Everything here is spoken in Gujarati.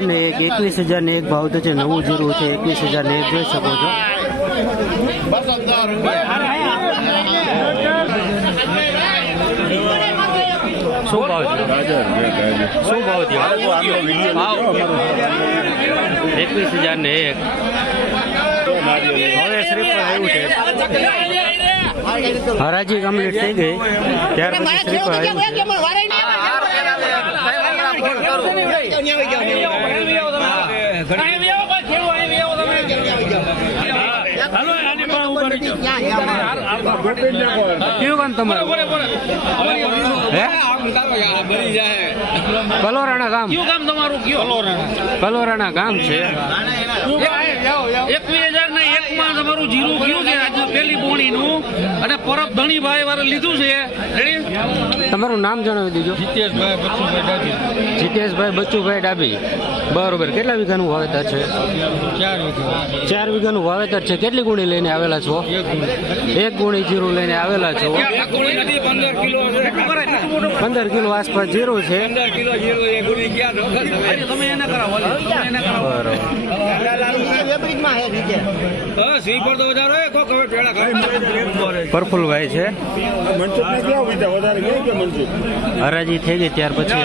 ને 21,001 ભાવ તો છે. નવું જીરું છે 21,001 જોઈ શકો છો. શું ભાવ છે? શું ભાવ થયો? 21,001. હવે શ્રીફળ આવ્યું છે. હરાજી કમ્પ્લીટ થઈ ગઈ ત્યાર પછી શ્રીફળ આવ્યું છે. કેવું કામ તમારું? કલોરાણા ગામ. કયું ગામ તમારું? કલોરાણા ગામ છે. 21,001 માં તમારું જીરું કયું છે? આજે પેલી બોણીનું અને પરબ ધણીભાઈ વાળા લીધું છે. તમારું નામ જણાવી દેજો. જીતેશભાઈ બચ્ચુભાઈ ડાબી. બરોબર. કેટલા વીઘાનું વાવેતર છે? 4 વીઘાનું વાવેતર છે. કેટલી ગુણી લઈને આવેલા છો? 1 ગુણી જીરું લઈને આવેલા છો. 15 કિલો આસપાસ જીરું છે. પ્રફુલભાઈ છે. હરાજી થઈ ગઈ ત્યાર પછી